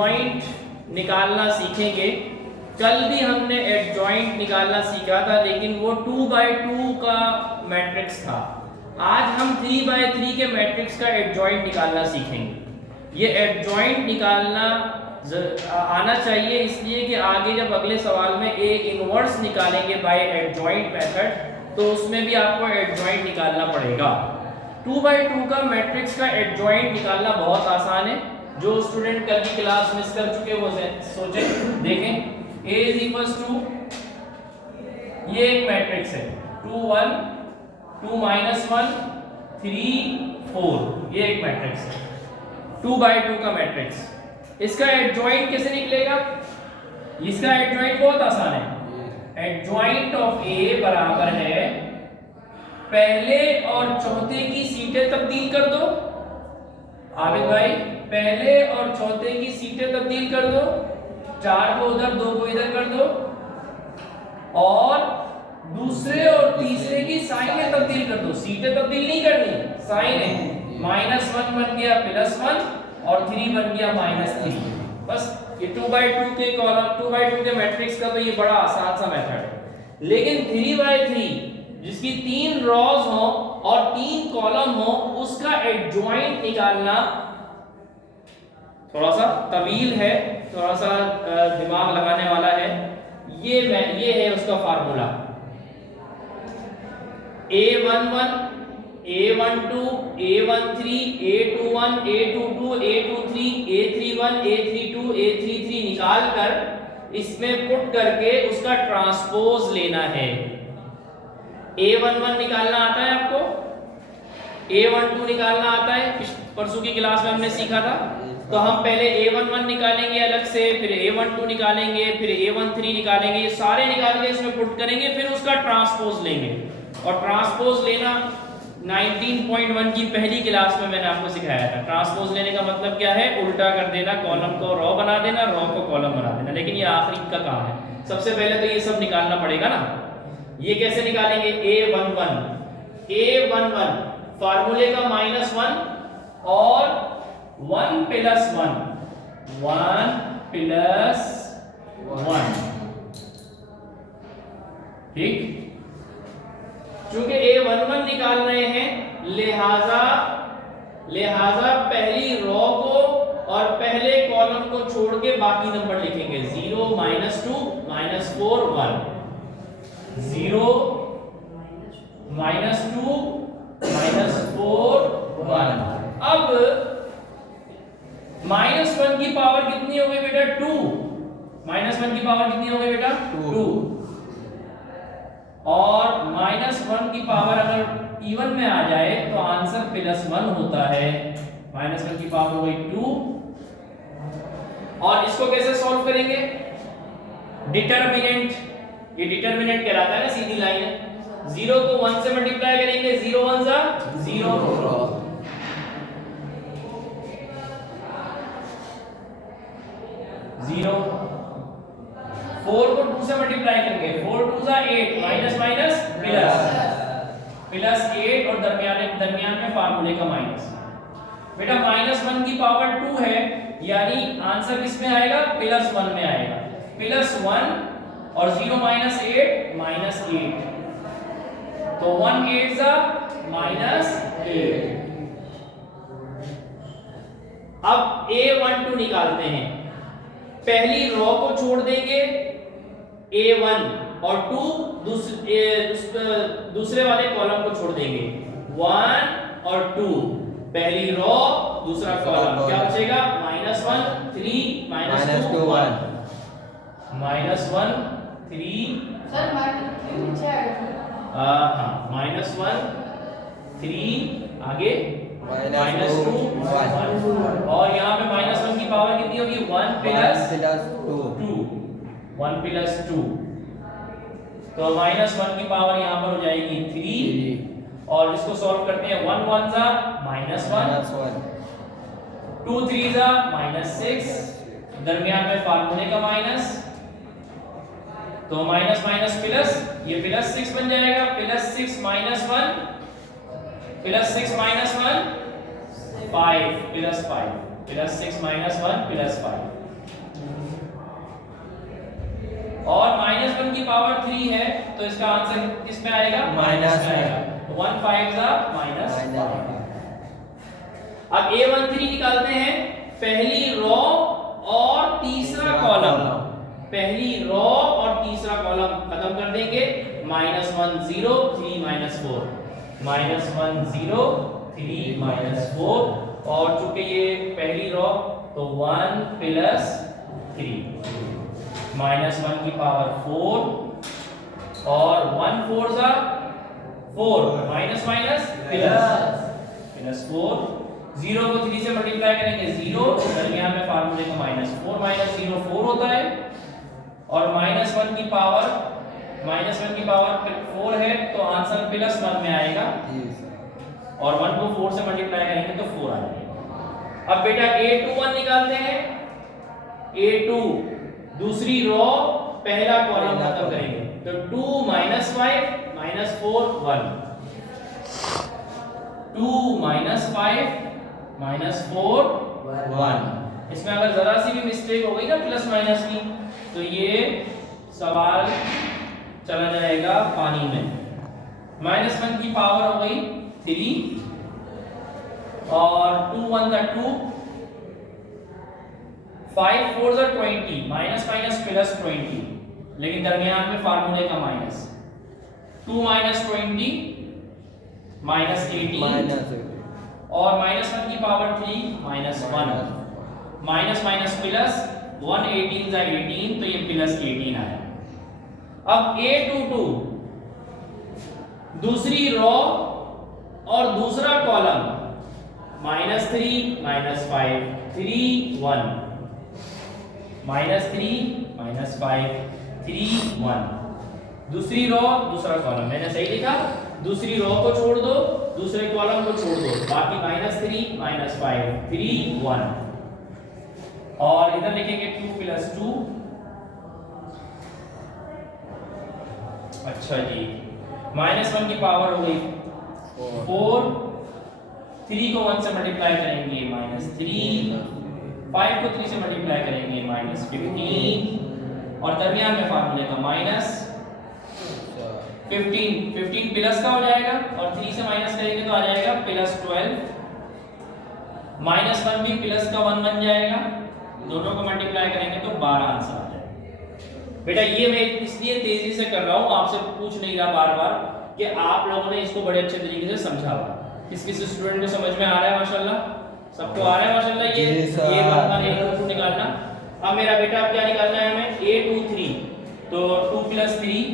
Adjoint निकालना सीखेंगे। कल भी हमने एडजॉइंट निकालना सीखा था, लेकिन वो 2/2 का मैट्रिक्स था। आज हम 3/3 के मैट्रिक्स का एडजॉइंट निकालना सीखेंगे। ये एडजॉइंट निकालना आना चाहिए, इसलिए कि आगे जब अगले सवाल में एक इनवर्स निकालेंगे बाय एडजॉइंट मेथड, तो उसमें भी आपको एडजॉइंट निकालना पड़ेगा। 2/2 का मैट्रिक्स का एडजॉइंट निकालना बहुत आसान है। जो स्टूडेंट कल की क्लास मिस कर चुके वो सोचें, देखें। A इज इक्वल्स टू, ये एक मैट्रिक्स है 2 1 2 -1 3 4, ये एक मैट्रिक्स है 2/2 का मैट्रिक्स। इसका एडजॉइंट कैसे निकलेगा? इसका एडजॉइंट बहुत आसान है। एडजॉइंट ऑफ A बराबर है पहले और चौथे की सीटें तब्दील कर दो। आबिद भाई, पहले और चौथे की सीटें तब्दील कर दो, 4 को उधर 2 को इधर कर दो, और दूसरे और तीसरे की साइनें तब्दील कर दो। सीटें तब्दील नहीं करनी, साइन है। -1 बन गया +1 और 3 बन गया -3। बस ये 2/2 के कॉलम 2/2 के मैट्रिक्स का तो ये बड़ा आसान सा मेथड है। लेकिन 3/3 जिसकी 3 रॉज हो और 3 कॉलम हो, उसका एडजॉइंट निकालना थोड़ा सा तवील है, थोड़ा सा दिमाग लगाने वाला है। ये है उसका formula. A11 A12 A13 A21 A22 A23 A31 A32 A33 निकाल कर इसमें पुट करके उसका ट्रांसपोज लेना है। A11 निकालना आता है आपको? A12 निकालना आता है? परसों की क्लास में हमने सीखा था। तो हम पहले A11 निकालेंगे अलग से, फिर A12 निकालेंगे, फिर A13 निकालेंगे, ये सारे निकाल के इसमें पुट करेंगे, फिर उसका ट्रांसपोज लेंगे। और ट्रांसपोज लेना 19.1 की पहली क्लास में मैंने आपको सिखाया था। ट्रांसपोज लेने का मतलब क्या है? उल्टा कर देना, कॉलम को रो बना देना, रो को कॉलम बना देना। लेकिन ये आखिरी का काम है। सबसे पहले तो ये सब निकालना पड़ेगा ना। ये कैसे निकालेंगे? A11 फार्मूले का -1 और 1 + 1 ठीक। चूंकि A11 निकाल रहे हैं, लिहाजा पहली रो को और पहले कॉलम को छोड़ के बाकी नंबर लिखेंगे। 0 -2 -4 1 0 -2 -4 1। अब -1 की पावर कितनी हो गई बेटा? 2। -1 की पावर कितनी हो गई बेटा? 2। और -1 की पावर अगर इवन में आ जाए तो आंसर +1 होता है। -1 की पावर हो गई 2। और इसको कैसे सॉल्व करेंगे? डिटरमिनेंट, ये डिटरमिनेंट कहलाता है ना, सीधी लाइन है। 0 को 1 से मल्टीप्लाई करेंगे, 0 1 जा 0, 0। 4 को 2 से मल्टीप्लाई करेंगे, 4 2 जा 8, माइनस माइनस प्लस 8, और दरमियान में फार्मूले का माइनस। बेटा -1 की पावर 2 है, यानी आंसर किस में आएगा? +1 में आएगा। +1 और 0 - 8 -8, तो 1 8 जा -8। अब A12 निकालते हैं। पहली रो को छोड़ देंगे A1 और 2 दूसरे वाले कॉलम को छोड़ देंगे 1 और 2, पहली रो दूसरा कॉलम, क्या बचेगा? -1 3 -2 1 -1 3 सर -1 3 आगे -2 1, और यहाँ पे -1 की पावर कितनी होगी? 1 + 2 1 + 2, तो -1 की पावर यहाँ पर हो जाएगी 3। और इसको सॉल्व करते हैं। 1 1 जा -1, 2 3 जा -6, दरमियान में फार्मूले का माइनस, तो माइनस माइनस प्लस, ये +6 बन जाएगा। +6 - 1 +6 - 1 5 +5 +6 - 1 +5। पावर 3 है तो इसका आंसर किस में आएगा? माइनस में आएगा। 1 5 जा माइनस 5। अब A13 निकालते हैं। पहली रो और तीसरा कॉलम, पहली रो और तीसरा कॉलम खत्म कर देंगे। -1 0 3 -4, -1 0 3 -4, और चूंकि ये पहली रो तो 1 + 3, -1 की पावर 4 और 1 4 जा 4, माइनस माइनस प्लस 4। 0 को 3 से मल्टीप्लाई करेंगे 0, दरमियान में फार्मूले का -4 -0 4 होता है, और -1 की पावर 4 है तो आंसर +1 में आएगा, और 1 को 4 से मल्टीप्लाई करेंगे तो 4 आ जाएगा। अब बेटा A21 निकालते हैं। A2 दूसरी रो पहला कॉलम खत्म करेंगे तो 2 - 5 -4 1, 2 - 5 -4 1। इसमें अगर जरा सी भी मिस्टेक हो गई ना प्लस माइनस की तो ये सवाल चला जाएगा पानी में। -1 की पावर हो गई 3 और 2 1 = 2, 5 4 = 20, माइनस माइनस प्लस 20, लेकिन दरमियान में फार्मूले का माइनस। 2 - 20 -18, और -1 की पावर 3 -1, माइनस माइनस प्लस 1 18 = 18, तो ये +18 आया। अब A22 दूसरी रो और दूसरा कॉलम -3 -5 3 1, -3 -5 3 1, दूसरी रो दूसरा कॉलम, मैंने सही लिखा। दूसरी रो को छोड़ दो, दूसरे कॉलम को छोड़ दो, बाकी -3 -5 3 1, और इधर लिखेंगे 2 + 2। अच्छा जी, -1 की पावर हो गई 4, 3 को 1 से मल्टीप्लाई करेंगे -3, 5 को 3 से मल्टीप्लाई करेंगे -15, और दरमियान में फार्मूले का माइनस। 15 प्लस का हो जाएगा, और 3 से माइनस करेंगे तो आ जाएगा +12, -1 भी प्लस का 1 बन जाएगा, दोनों को मल्टीप्लाई करेंगे तो 12 आंसर आ जाएगा। बेटा ये मैं इसलिए तेजी से कर रहा हूँ, आपसे पूछ नहीं रहा बार बार कि आप लोगों ने इसको बड़े अच्छे तरीके से समझा हुआ। किस किस स्टूडेंट को समझ में आ रहा है? माशाल्लाह सबको आ रहा है माशाल्लाह। ये बनता नहीं निकालना। अब मेरा बेटा अब क्या निकालना है हमें? A23, तो 2 + 3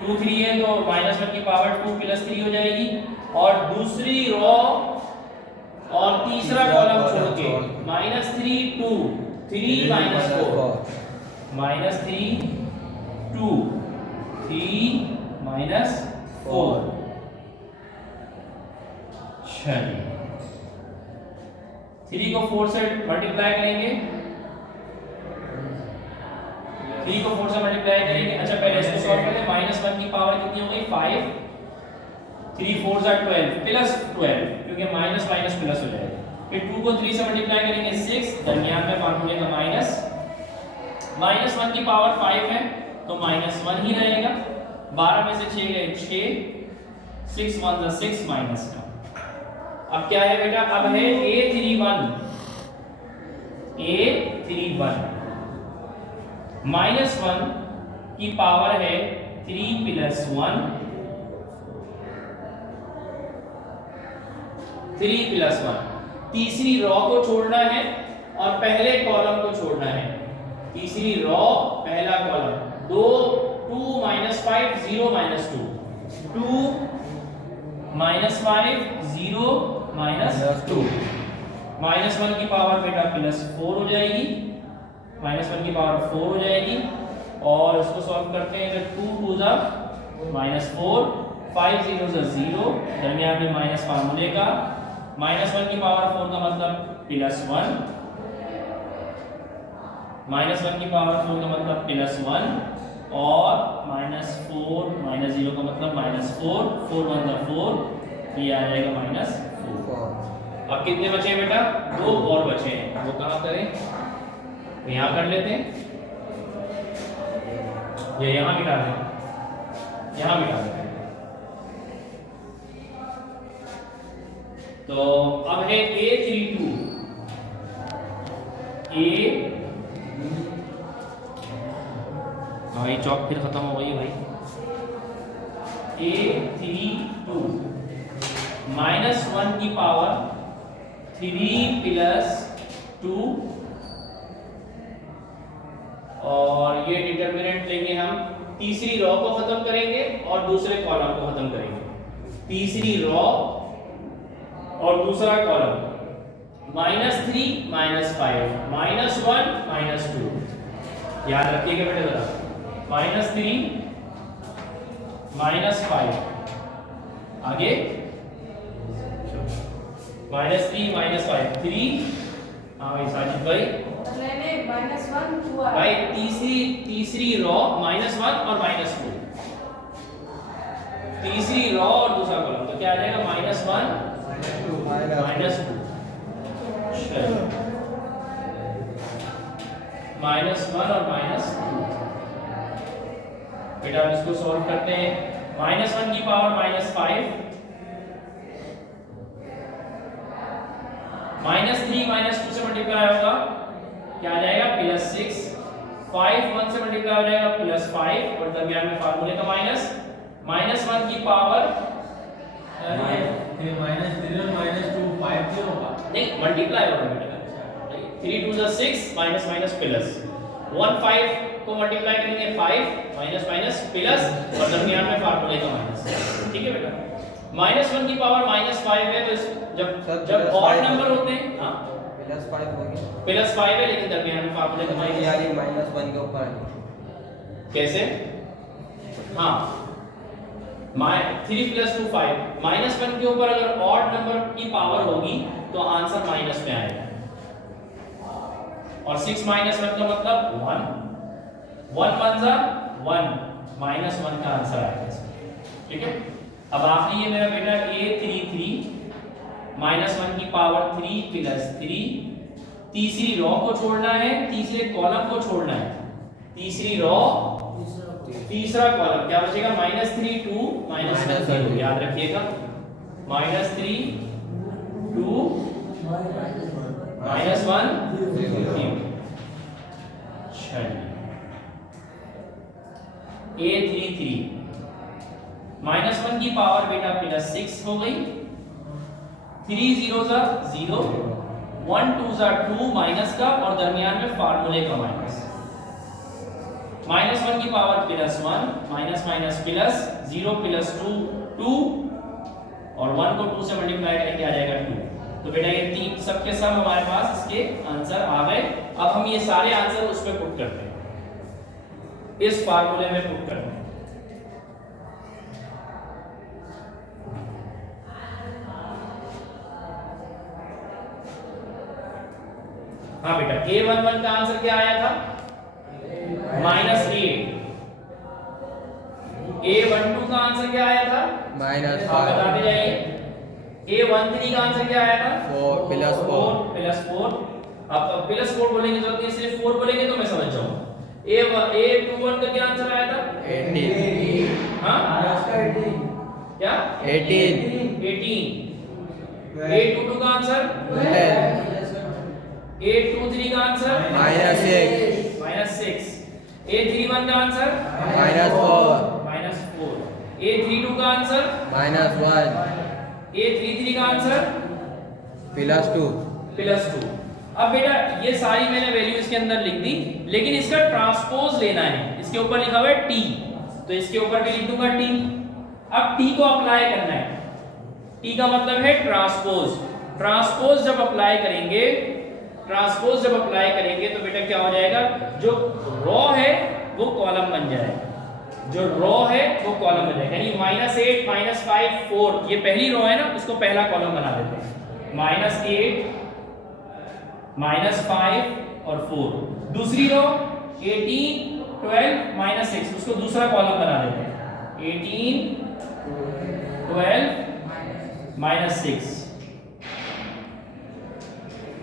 2 3 है तो -1 की पावर 2 + 3 हो जाएगी, और दूसरी रो और तीसरा कॉलम छोड़ के -3 2 3 -4, -3 2 3 -4। चलिए 3 को 4 से मल्टीप्लाई करेंगे, 3 को 4 से मल्टीप्लाई करेंगे। अच्छा पहले इसको सॉल्व करते हैं। -1 की पावर कितनी हो गई? 5, 3 4 = 12 + 12, क्योंकि माइनस माइनस प्लस हो जाएगा। फिर 2 को 3 से मल्टीप्लाई करेंगे 6, दरमियान में फार्मूले का माइनस। -1 की पावर 5 है तो -1 ही रहेगा। 12 में से 6 गए 6, 6 1 = 6 माइनस का। अब क्या है बेटा? अब है A31, -1 की पावर है 3 + 1, 3 + 1। तीसरी रो को छोड़ना है और पहले कॉलम को छोड़ना है। तीसरी रो पहला कॉलम 2 2 - 5 0 -2, 2 - 5 0 -2, -1 की पावर बेटा +4 हो जाएगी, -1 की पावर 4 हो जाएगी, और इसको सॉल्व करते हैं तो 2 2 = -4, 5 0 = 0, दरमियान में माइनस फार्मूले का। -1 की पावर 4 का मतलब +1, -1 की पावर 4 का मतलब +1, और -4 -0 का मतलब -4, 4 1 = 4, तो ये आ जाएगा -4। अब कितने बचे हैं बेटा? 2 और बचे हैं, वो कहाँ करें? तो यहाँ कर लेते हैं। ये यहाँ मिटा दें, यहाँ मिटा दें। तो अब है A32, भाई चौक फिर खत्म हो गई भाई। A32 -1 की पावर 3 + 2 और ये डिटरमिनेंट लेंगे हम, तीसरी रॉ को खत्म करेंगे और दूसरे कॉलम को खत्म करेंगे। तीसरी रॉ और दूसरा कॉलम -3 -5 -1 -2, याद रखिएगा बेटे जरा। -3 -5 आगे -3 -5 3। हाँ भाई साजिद भाई, -1 हुआ भाई तीसरी रॉ -1 और -2, तीसरी रॉ और दूसरा कॉलम, तो क्या आ जाएगा -1 -2। चलो -1 और -2 बेटा हम इसको सॉल्व करते हैं। -1 की पावर -5 -3 -2 से मल्टीप्लाई होगा, क्या आ जाएगा +6। 5 1 से मल्टीप्लाई हो जाएगा +5 और दरमियान में फार्मूले का माइनस। -1 की पावर फिर -3 और -2 5 क्यों होगा? नहीं मल्टीप्लाई होगा बेटा, 3 2 6 माइनस माइनस प्लस 1 5 को मल्टीप्लाई करेंगे 5 माइनस माइनस प्लस और दरमियान में फार्मूले का माइनस। ठीक है बेटा, -1 की पावर -5 है, तो जब ऑड नंबर होते हैं हाँ +5 हो गया, +5 है लेकिन दरमियान में फार्मूले का माइनस। यानी -1 के ऊपर कैसे? हाँ 3 + 2 5, -1 के ऊपर अगर ऑड नंबर की पावर होगी तो आंसर माइनस में आएगा, और 6 - 1 का मतलब 1 1 1 -1 -1 का आंसर आएगा। ठीक है, अब आपने ये मेरा बेटा A33 -1 की पावर 3 + 3, तीसरी रॉ को छोड़ना है, तीसरे कॉलम को छोड़ना है। तीसरी रॉ तीसरा कॉलम क्या बचेगा -3 2 -0, याद रखिएगा -3 2 -1 0। चलिए A33 -1 की पावर बेटा +6 हो गई, 3 0s 0, 1 2s 2 माइनस का और दरमियान में फार्मूले का माइनस। -1 की पावर +1 माइनस माइनस प्लस 0 + 2 2 और 1 को 2 से मल्टीप्लाई करेंगे आ जाएगा 2। तो बेटा ये तीन सबके सब हमारे पास इसके आंसर आ गए। अब हम ये सारे आंसर उस पे पुट करते हैं, इस फार्मूले में पुट करते हैं। हाँ बेटा A11 का आंसर क्या आया था -8। A12 का आंसर क्या आया था -5 बताते जाइए। A13 का आंसर क्या आया था 4 + 4 +4। अब +4 बोलेंगे जरूरत नहीं, सिर्फ 4 बोलेंगे तो मैं समझ जाऊंगा। A21 का क्या आंसर आया था 18 हाँ क्या 18 A22 का आंसर 12 A23 का आंसर -6 -6। A31 का आंसर -4 -4। A32 का आंसर -1 A33 का आंसर +2 +2। अब बेटा ये सारी मैंने वैल्यू इसके अंदर लिख दी, लेकिन इसका ट्रांसपोज लेना है। इसके ऊपर लिखा हुआ है t, तो इसके ऊपर भी लिख दूंगा t। अब t को अप्लाई करना है, t का मतलब है ट्रांसपोज। ट्रांसपोज जब अप्लाई करेंगे तो बेटा क्या हो जाएगा, जो रॉ है वो कॉलम बन जाएगा, जो रॉ है वो कॉलम बन जाएगा। यानी -8 -5 4 ये पहली रॉ है ना, उसको पहला कॉलम बना देते हैं। -8 -5 और 4। दूसरी रो 18 12 -6 उसको दूसरा कॉलम बना देते हैं। 18 12 -6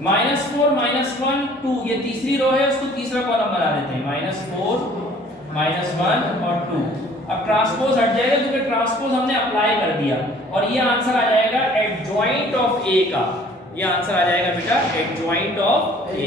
-4 -1 2 ये तीसरी रो है, उसको तीसरा कॉलम बना देते हैं। -4 -1 और 2। अब ट्रांसपोज हट जाएगा क्योंकि ट्रांसपोज हमने अप्लाई कर दिया और ये आंसर आ जाएगा एडजॉइंट ऑफ ए का। ये आंसर आ जाएगा बेटा एडजॉइंट ऑफ ए।